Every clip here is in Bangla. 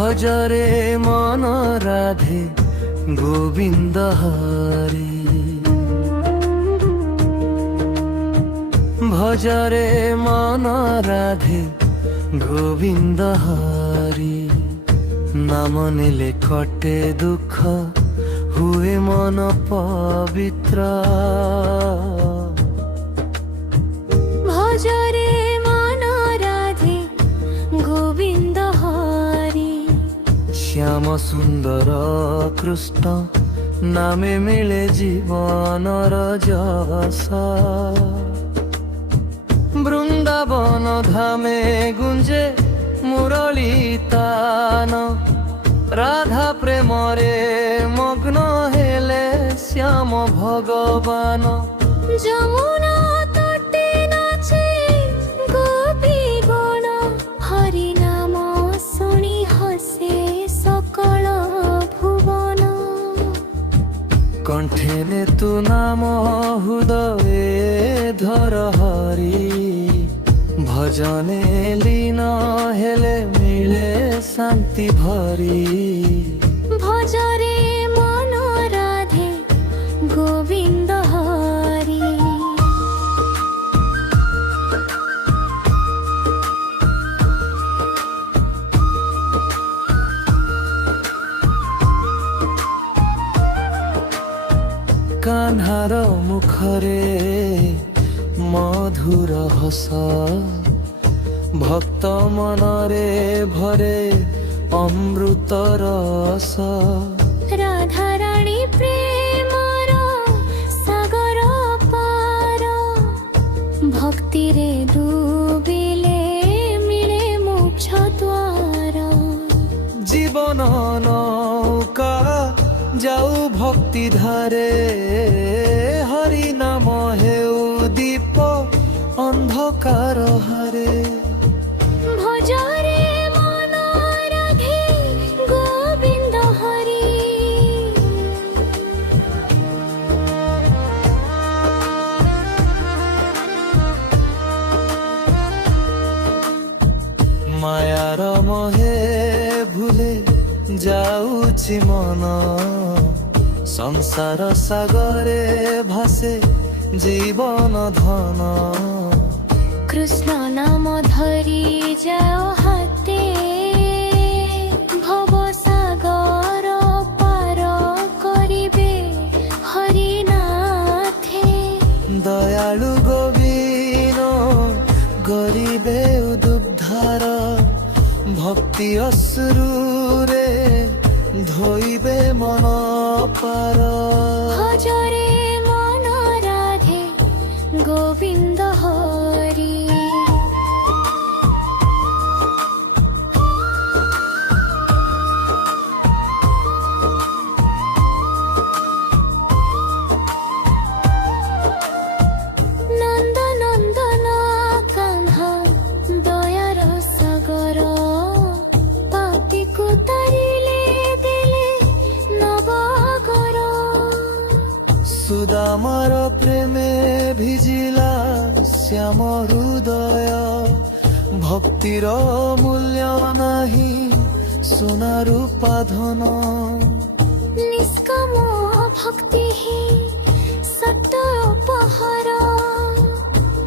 ভজরে মন রাধে গোবিন্দ হরি। ভজরে মন রাধে গোবিন্দ হরি। নাম নিলে কটে দুঃখ হুয়ে মন পবিত্র। ভজরে মন রাধে গোবিন্দ হরি। শ্যাম সুন্দর কৃষ্ণ নামে মিলে জীবনর যশ। বৃন্দাবন ধামে গুঞ্জে মুরলী তান। রাধা প্রেমরে মগ্ন হেলে শ্যাম ভগবান। যমুনা তটে নাচে গোপী গণ। হরি নাম শুনি হসে সকল ভুবন। কণ্ঠে নে তু নাম হৃদয়ে ধর হরি। ভজনে লীন হেলে মিলে শান্তি ভরি। ভজরে মন রাধে গোবিন্দ হরি। কাহ୍ନାର মুখরে মধুর হস। ভক্ত মনরে ভরে অমৃত রস। রাধারাণী প্রেমর সাগর পার। ভক্তিরে ডুবিলে মিলে মোক্ষ দ্বার। জীবন নৌকা যাও ভক্তি ধারে। হরি নাম হেউ দীপ অন্ধকার হারে। ভজরে মন রাধে গোবিন্দ হরি। মায়ার মোহে ভুলে যাଉଛି মন। সংসার সাগরে ভাসে জীবন ধন। কৃষ্ণ নাম ধরি যাও হাতে। ভব সাগর পার করিবে হরিনাথে। দয়ালু গোবিন গরিবে উদ্ধার। ভক্তি অশ্রুরে ধইবে মন পার। ভজরে মন রাধে গোবিন্দ হরি। নন্দ নন্দন কাহ্না দয়ার সাগর। পাপিକୁ তারিলে দেলে নবগর। সুদামার প্রেমে ভিজিলা শ্যাম হৃদয়। ভক্তির মূল্য নাহি সোনা রূপা ধন। নিষ্কাম ভক্তি হি সত্য উপহার।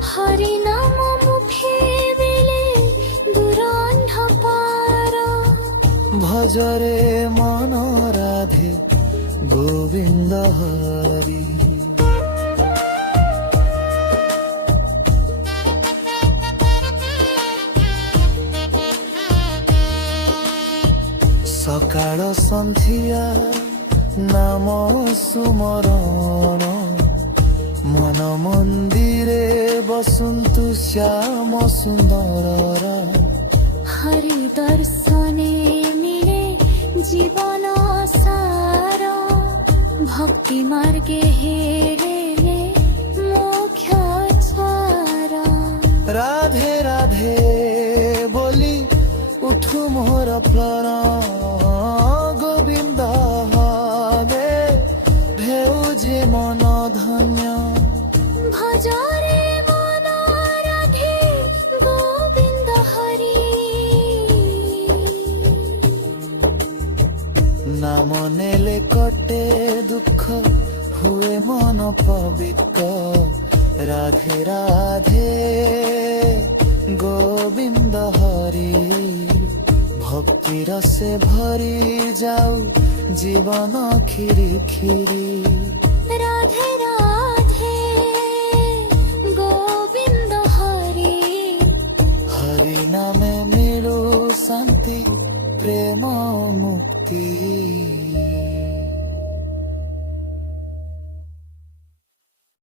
হরি নাম মুখে বেলে দূর অন্ধকার। ভজরে মন রাধে গোবিন্দ হরি। সকাল সন্ধিয়া নাম সুমরণ। মন মন্দিরে বসন্তু শ্যাম সুন্দর। হরি দর্শনে মিলে জীবন সার। ভক্তি মার্গে হেরেলে মোক্ষ ছার। রাধে রাধে বলি উঠু মোর প্রাণ। গোবিন্দ হবে ভেউ যে মন ধন্য। ভজরে মন রাধে গোবিন্দ হরি। ହେଲେ କଟେ ଦୁଃଖ ହୁଏ ମନ ପବିତ୍ର ରାଧେ ରାଧେ ଗୋବିନ୍ଦ ହରି ଭକ୍ତି ରସେ ଭରି ଯାଉ ଜୀବନ କ୍ଷୀରି କ୍ଷୀରି রাধে রাধে গোবিন্দ হরি হরি নামে মিলু শান্তি প্রেম মুক্তি